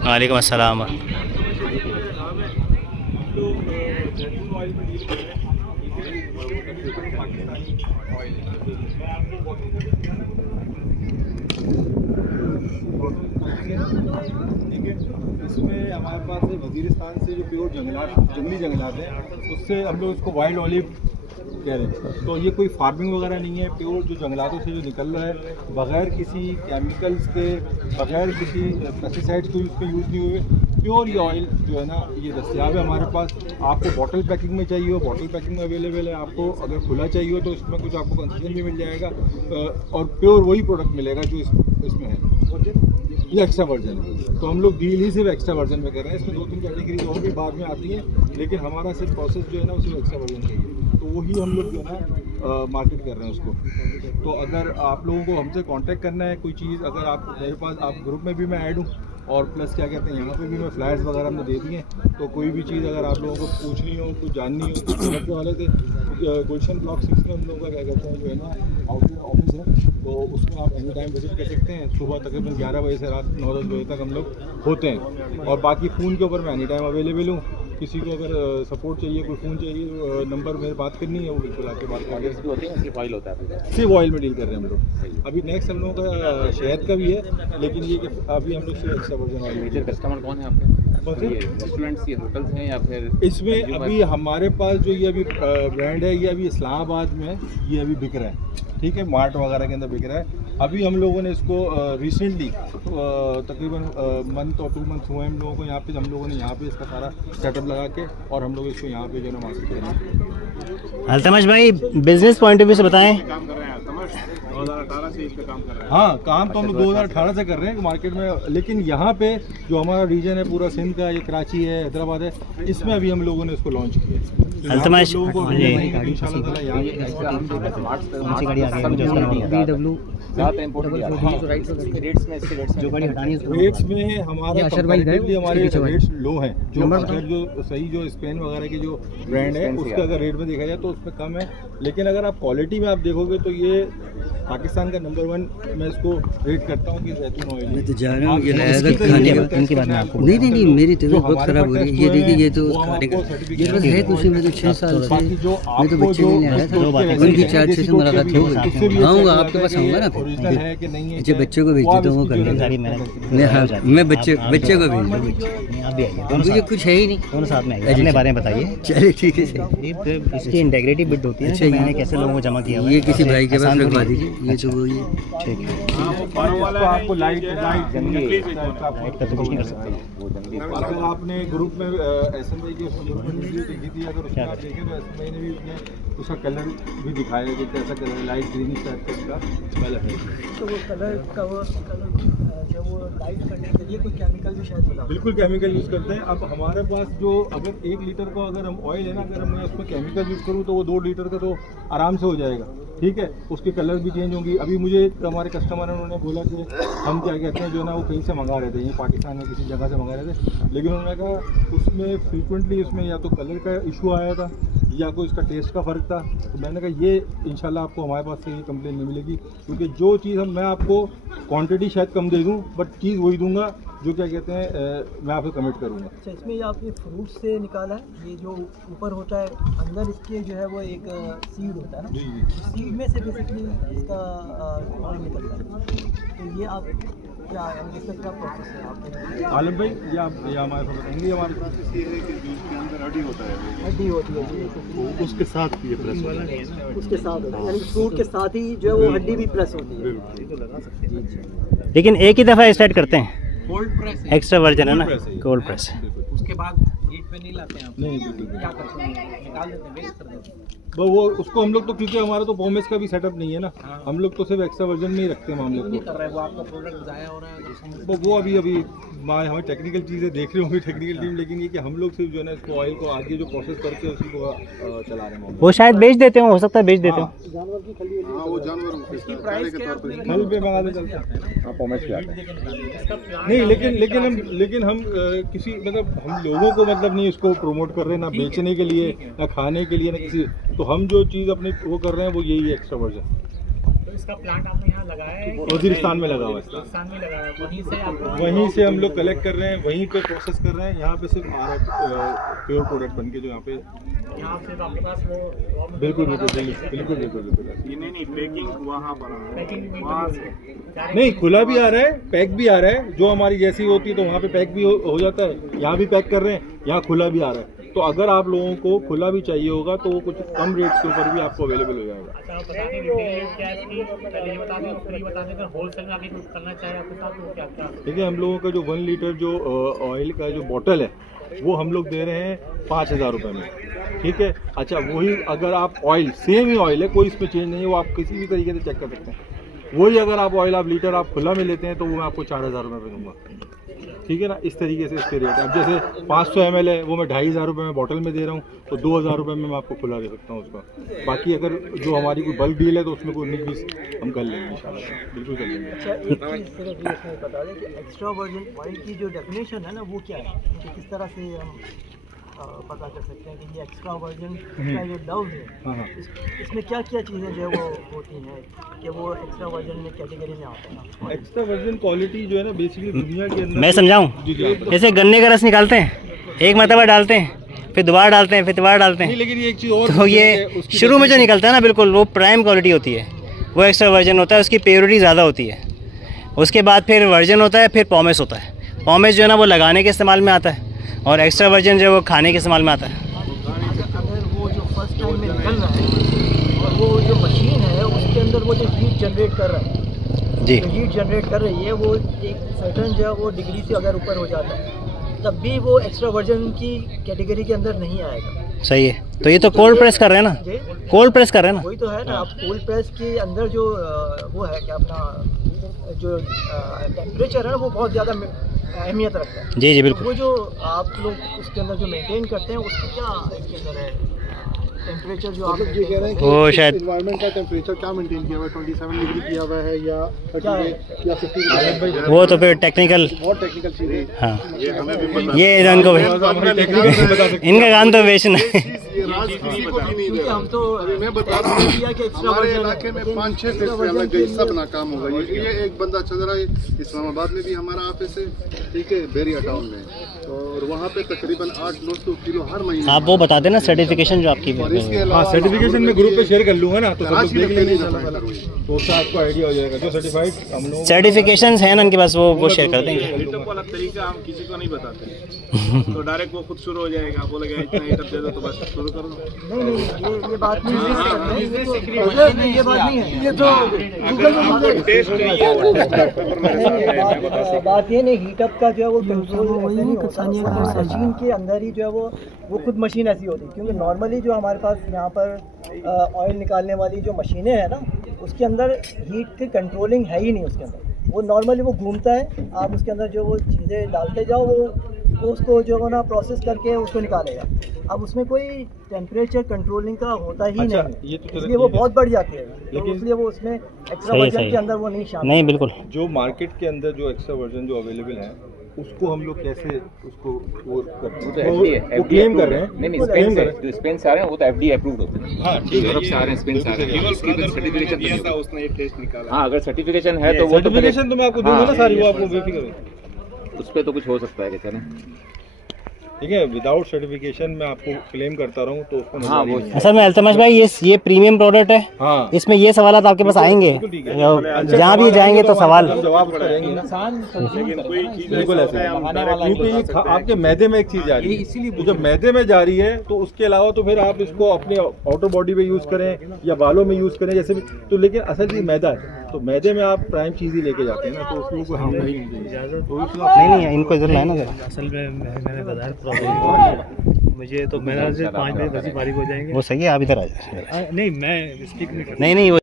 वालेकुम अस्सलाम। ठीक है, इसमें हमारे पास है वजीरिस्तान से जो प्योर जंगली जंगलात हैं, उससे हम लोग इसको वाइल्ड ऑलिव कह रहे हैं। तो ये कोई फार्मिंग वगैरह नहीं है, प्योर जो जंगलातों से जो निकल रहा है, बग़ैर किसी केमिकल्स के, बग़ैर किसी पेस्टिसाइड्स को उसके यूज़ नहीं हुए, प्योर ये ऑयल जो है ना, ये दस्तियाब है हमारे पास। आपको बॉटल पैकिंग में चाहिए हो, बॉटल पैकिंग में अवेलेबल है। आपको अगर खुला चाहिए हो तो इसमें कुछ आपको कंसेशन भी मिल जाएगा, और प्योर वही प्रोडक्ट मिलेगा जो इसमें है। ये एक्स्ट्रा वर्जन है, तो हम लोग डील ही सिर्फ एक्स्ट्रा वर्जन में कर रहे हैं। इसमें 2-3 कैटेगरीज और भी बाद में आती हैं, लेकिन हमारा सिर्फ प्रोसेस जो है ना, वो सिर्फ एक्स्ट्रा वर्जन चाहिए, तो वही हम लोग जो है ना मार्केट कर रहे हैं उसको। तो अगर आप लोगों को हमसे कांटेक्ट करना है कोई चीज़, अगर आप मेरे पास, आप ग्रुप में भी मैं ऐड हूँ, और प्लस क्या कहते हैं, यहाँ पे भी मैं फ्लैट्स वगैरह हमने दे दिए हैं। तो कोई भी चीज़ अगर आप लोगों को पूछनी हो, कुछ जाननी हो, कुछ समझने वाले थे, गुलशन ब्लॉक 6 में हम लोगों का क्या कहते हैं जो है ना ऑफिस है, तो उसमें आप एनी टाइम विजिट कर सकते हैं। सुबह तकरीबन 11 बजे से रात 9-10 बजे तक हम लोग होते हैं, और बाकी फ़ोन के ऊपर मैं एनी टाइम अवेलेबल हूँ। किसी को अगर सपोर्ट चाहिए, कोई फ़ोन चाहिए, नंबर मेरे बात करनी है, वो बिल्कुल आके बात करेंगे। सिर्फ ऑयल होता है, सिर्फ ऑयल में डील कर रहे हैं हम लोग। अभी नेक्स्ट हम लोगों का शहद का भी है, लेकिन ये कि अभी हम लोग सिर्फ extra virgin oil. Major customer कौन है आपके? ये रेस्टोरेंट्स, ये होटल्स हैं, या फिर इसमें अभी हमारे पास जो ये अभी ब्रांड है, ये अभी इस्लामाबाद में ये अभी बिक रहा है, ठीक है, मार्ट वगैरह के अंदर बिक रहा है। अभी हम लोगों ने इसको रिसेंटली तकरीबन मंथ और 2 मंथ हुए हम लोगों को यहाँ पे, हम लोगों ने यहाँ पे इसका सारा सेटअप लगा के, और हम लोग इसको यहाँ पे जो है ना मार्केट कर रहे हैं। अल्तमश भाई, बिजनेस पॉइंट ऑफ व्यू से बताएं। काम कर रहे हैं अल्तमश, 2018 से इस पे काम कर रहे हैं। हाँ, काम तो हम लोग 2018 से कर रहे हैं मार्केट में, लेकिन यहाँ पे जो हमारा रीजन है पूरा सिंध का, ये कराची है, हैदराबाद है, इसमें अभी हम लोगों ने इसको लॉन्च किया है। अल्तमश लोगों को जी, रेट्स में हमारा कंपैरेटिवली हमारे रेट्स लो हैं। जो अगर जो सही जो स्पेन वगैरह के जो ब्रांड है, उसका अगर रेट में देखा जाए तो उसमें कम है, लेकिन अगर आप क्वालिटी में आप देखोगे तो ये पाकिस्तान का नंबर 1 मैं इसको रेट करता हूँ कि जैतून ऑयल। मैं तो जा रहा हूँ, ये खाने का इनकी बात में आपको नहीं, मेरी तबीयत बहुत ख़राब हो रही है। ये देखिए, ये तो खाने का ये बस है कुछ, मैं तो 6 साल से मैं तो बच्चे लेने आया था, उनकी 4-6 से मुलाकात हो गई। आऊँगा आपके पास, आऊँगा ना फिर। अच्छा, बच्चे को भेज देता हूँ, वो कर लेंगे। मैं बच्चे को भेज दूँगा, मुझे कुछ है ही नहीं। दोनों साथ में आइए, अपने बारे में बताइए। चलिए ठीक है। इसकी इंटेग्रिटी बिल्ड होती है, अच्छा, मैंने कैसे लोगों को जमा किया हुआ है, ये किसी भाई के पास आसान रखवा थोड़ी है। दीजिए, ये तो वो ये ठीक है, आपको लाइट लाइट का तो कुछ नहीं कर सकते। अगर आपने ग्रुप में एसएम भाई की ग्रुप में वीडियो देखी थी, अगर उसमें आप देखें तो एसएम भाई ने भी उसका कलर भी दिखाया है कि कैसा कलर है, लाइट ग्रीन टाइप का उसका कलर है। तो वो कलर जब वो लाइट करने के लिए कोई केमिकल भी शायद मिला? बिल्कुल केमिकल यूज़ करते हैं। अब हमारे पास जो अगर 1 लीटर का अगर हम ऑयल है ना, अगर मैं उसमें केमिकल यूज़ करूँ तो वो 2 लीटर का तो आराम से हो जाएगा, ठीक है। उसके कलर भी चेंज होंगी। अभी मुझे हमारे कस्टमर उन्होंने बोला कि हम क्या कहते हैं जो ना, वो कहीं से मंगा रहे थे, ये पाकिस्तान में किसी जगह से मंगा रहे थे, लेकिन उन्होंने कहा उसमें फ्रीक्वेंटली उसमें या तो कलर का इशू आया था या कोई इसका टेस्ट का फ़र्क था। तो मैंने कहा ये इंशाल्लाह आपको हमारे पास से ये कंप्लेन नहीं मिलेगी, क्योंकि जो चीज़ मैं आपको क्वांटिटी शायद कम दे दूँ, बट चीज़ वही दूंगा जो क्या कहते हैं मैं आपको कमिट करूँगा। अच्छा, इसमें ये आपने फ्रूट से निकाला है, ये जो ऊपर होता है अंदर इसके जो है वो एक सीड होता है ना, जी। सीड में से बेसिकली इसका ऑयल निकलता है। तो ये आप क्या इसका क्या प्रोसेस है आपके? आलम भाई या हमारे साथ बताएंगे। हमारे प्रोसेस ये है कि जो इसके अंदर हड्डी होता है, हड्डी होती है जी, वो उसके साथ ये प्रेस होता है। उसके साथ होता है, यानी फ्रूट के साथ ही जो है वो हड्डी भी प्रेस होती है। लेकिन एक ही दफ़ा स्टार्ट करते हैं, कोल्ड प्रेस है, एक्स्ट्रा वर्जन है ना, Cold press है। Cold press. उसके बाद हीट पे नहीं लाते हैं आप? नहीं, बिल्कुल क्या करते हैं, निकाल देते हैं, वेस्ट कर देते हैं? वो उसको हम लोग तो, क्योंकि हमारा तो पॉमेस का भी सेटअप नहीं है ना, हम लोग तो सिर्फ एक्स्ट्रा वर्जन में ही रखते हैं मामले नहीं को। कर रहे हैं, वो आपका प्रोडक्ट ज़ाया हो रहा है, तो समझ वो अभी हमें टेक्निकल चीज़ें देख रही होंगी टेक्निकल टीम, लेकिन ये कि हम लोग सिर्फ जो है ना इसको ऑयल को आगे जो प्रोसेस करके उसी को चला रहे हैं। वो शायद बेच देते हो सकता है बेच देते हो। जानवर की खली हाँ, वो जानवरों के इसकी प्राइस क्या है? फल पे मंगा दे चलता है। हाँ, पॉमेस पे आता है। नहीं, लेकिन हम किसी मतलब हम लोगों को मतलब नहीं इसको प्रमोट कर रहे हैं, ना बेचने के लिए ना खाने के लिए, ना किसी, तो हम जो चीज़ अपने वो कर रहे हैं वो यही है एक्स्ट्रा वर्जन। इसका प्लांट आपने यहाँ लगाया है वजीरिस्तान में लगा हुआ है इसका। पाकिस्तान में लगाया है, वहीं से आपको वहीं से हम लोग कलेक्ट कर रहे हैं, वहीं पे प्रोसेस कर रहे हैं। यहाँ पे सिर्फ आ रहा है प्योर प्रोडक्ट बन के जो यहाँ पे यहाँ से आपके पास वो बिल्कुल बिल्कुल नहीं पैकिंग वहाँ पर नहीं, खुला भी आ रहा है, पैक भी आ रहा है। जो हमारी जैसी होती है तो वहाँ पे पैक भी हो जाता है, यहाँ भी पैक कर रहे हैं, यहाँ खुला भी आ रहा है। तो अगर आप लोगों को खुला भी चाहिए होगा तो वो कुछ कम रेट के ऊपर भी आपको अवेलेबल हो जाएगा। अच्छा आप बता दें रिटेल रेट क्या है इसकी, पहले ये बता दें, फिर ये बता दें अगर होलसेल में आगे कुछ करना चाहे आपके साथ तो क्या क्या। देखिए, हम लोगों का जो 1 लीटर जो ऑयल का जो बॉटल है वो हम लोग दे रहे हैं 5,000 रुपये में, ठीक है। अच्छा, वही अगर आप ऑयल, सेम ही ऑयल है, कोई इसमें चेंज नहीं है, वो आप किसी भी तरीके से चेक कर सकते हैं। वही अगर आप ऑयल आप लीटर आप खुला में लेते हैं तो वो मैं आपको 4,000 रुपये में दूंगा, ठीक है ना। इस तरीके से इसके रेट है। अब जैसे 500 ml है वो मैं 2,500 रुपये में बॉटल में दे रहा हूँ, तो 2,000 रुपये में मैं आपको खुला दे सकता हूँ उसका। बाकी अगर जो हमारी कोई बल्क डील है तो उसमें कोई 19-20 हम कर लेंगे इंशाल्लाह, बिल्कुल कर लेंगे। अच्छा, एक चीज़ सिर्फ ये इसमें बता दें कि एक्स्ट्रा वर्जिन ऑयल की जो डेफिनेशन है ना वो क्या है, कि किस तरह से हम पता कर सकते हैं कि ये एक्स्ट्रा वर्जिन का जो लफ्ज़ है इसमें क्या क्या चीज़ें जो है वो होती हैं कि वो एक्स्ट्रा वर्जिन में कैटेगरी में आते हैं। एक्स्ट्रा वर्जिन क्वालिटी जो है ना बेसिकली दुनिया के अंदर, मैं समझाऊं, जैसे गन्ने का रस निकालते हैं, एक मरतबा डालते हैं, फिर दोबारा डालते हैं, फिर दोबारा डालते हैं, लेकिन ये एक चीज़ और तो ये शुरू में जो निकलता है ना बिल्कुल वो प्राइम क्वालिटी होती है, वो एक्स्ट्रा वर्जिन होता है, उसकी प्योरिटी ज़्यादा होती है। उसके बाद फिर वर्जिन होता है, फिर पॉमेस होता है। पॉमेस जो है ना वो लगाने के इस्तेमाल में आता है, और एक्स्ट्रा वर्जिन जो है वो खाने के इस्तेमाल में आता है। अगर वो जो फर्स्ट टाइम में निकल रहा है और वो जो मशीन है उसके अंदर वो जो हीट जनरेट कर रहा है, जी, जो हीट जनरेट कर रही है वो एक सर्टन जो है वो डिग्री से अगर ऊपर हो जाता है तब भी वो एक्स्ट्रा वर्जिन की कैटेगरी के अंदर नहीं आएगा। सही है। तो ये तो कोल्ड प्रेस कर रहे हैं ना, जी, कोल्ड प्रेस कर रहे हैं ना। वही तो है ना। आप कोल्ड प्रेस के अंदर जो वो है कि अपना जो टेम्परेचर है ना वो बहुत ज़्यादा अहमियत रखता है। जी जी बिल्कुल। वो जो आप लोग उसके अंदर जो मेंटेन करते हैं उसकी क्या इसके अंदर है टेम्परेचर जो आप ये कह रहे हैं वो कि शायद एनवायरनमेंट का टेम्परेचर क्या मेंटेन किया हुआ है, 27 डिग्री किया हुआ है या 38 या 50? वो तो फिर टेक्निकल, बहुत टेक्निकल चीज़ है। हाँ ये इनको इनका काम तो बेचना है। क्योंकि हम तो मैं बता रहा हूँ हमारे इलाके में 5-6 फैक्ट्रियाँ लग गई, सब नाकाम हो गई। ये एक बंदा चल रहा है इस्लामाबाद में भी हमारा ऑफिस है, ठीक है, बेरिया टाउन में, और वहाँ पे तकरीबन 800-900 किलो हर महीने। आप वो बता देना सर्टिफिकेशन जो आपकी और इसके हाँ, अलावा सर्टिफिकेशन में ग्रुप पे शेयर कर लूंगा ना, तो सब लोग कराची में देख लेंगे, कई तो उससे आपको आइडिया हो जाएगा। जो सर्टिफाइड हम लोग सर्टिफिकेशन है ना उनके पास, वो शेयर कर देंगे। हीटअप वाला तरीका हम किसी को नहीं बताते, तो डायरेक्ट वो खुद शुरू हो जाएगा, बोलेगा इतना हीटअप दे दो तो बस शुरू कर दो। नहीं ये बात नहीं है, ये बात नहीं है, ये तो गूगल टेस्ट बात ये नहीं। हीटअप का जो है वो कंट्रोल मशीन के अंदर ही जो है वो खुद मशीन ऐसी होती है, क्योंकि नॉर्मली जो हमारे पास यहाँ पर ऑयल निकालने वाली जो मशीनें हैं ना उसके अंदर हीट की कंट्रोलिंग है ही नहीं। उसके अंदर वो नॉर्मली वो घूमता है, आप उसके अंदर जो वो चीज़ें डालते जाओ वो उसको जो है ना प्रोसेस करके उसको निकालेगा। अब उसमें कोई टेम्परेचर कंट्रोलिंग का होता ही अच्छा, नहीं, ये तो इसलिए वो बहुत बढ़ जाती है, लेकिन इसलिए वो उसमें एक्स्ट्रा सही, वर्जन सही। के अंदर वो नहीं शामिल। नहीं बिल्कुल। जो मार्केट के अंदर जो एक्स्ट्रा वर्जन जो अवेलेबल है उसको हम लोग कैसे उसको वो क्लेम कर रहे हैं। नहीं स्पेन से जो स्पेन से आ रहे हैं वो तो FDA अप्रूव्ड होते हैं। हाँ ठीक है, यूरोप से आ रहे हैं, स्पेन से आ रहे हैं, उसकी सर्टिफिकेशन दिया था उसने एक टेस्ट निकाला। हाँ अगर सर्टिफिकेशन है तो वो तो सर्टिफिकेशन तो मैं आपको दूंगा ना सारी, वो आपको बेफिक्र उस पर तो कुछ हो सकता है कहते हैं। ठीक है। विदाउट सर्टिफिकेशन मैं आपको क्लेम करता रहूँ तो उसको हाँ वो असल में अल्तमश भाई ये प्रीमियम प्रोडक्ट है, हाँ इसमें ये सवाल आपके पास आएंगे, जहाँ भी जाएंगे तो सवाल जवाब करेंगे ना, बिल्कुल ऐसे। क्योंकि ये आपके मैदे में एक चीज जा रही है, इसीलिए जब मैदे में जा रही है तो उसके अलावा तो फिर आप इसको अपने आउटर बॉडी पे यूज करें या बालों में यूज करें जैसे भी, तो लेकिन असल चीज मैदा है, तो मैदे में आप प्राइम चीज ही लेके जाते हैं ना, तो उसमें कोई हम नहीं नहीं इनको इधर लाए ना। असल में मैंने बताया मुझे तो मेरा से 5 बजे बस ही फारिग हो जाएंगे। वो सही है, आप इधर आ जाए। नहीं मैं स्पीक नहीं नहीं वो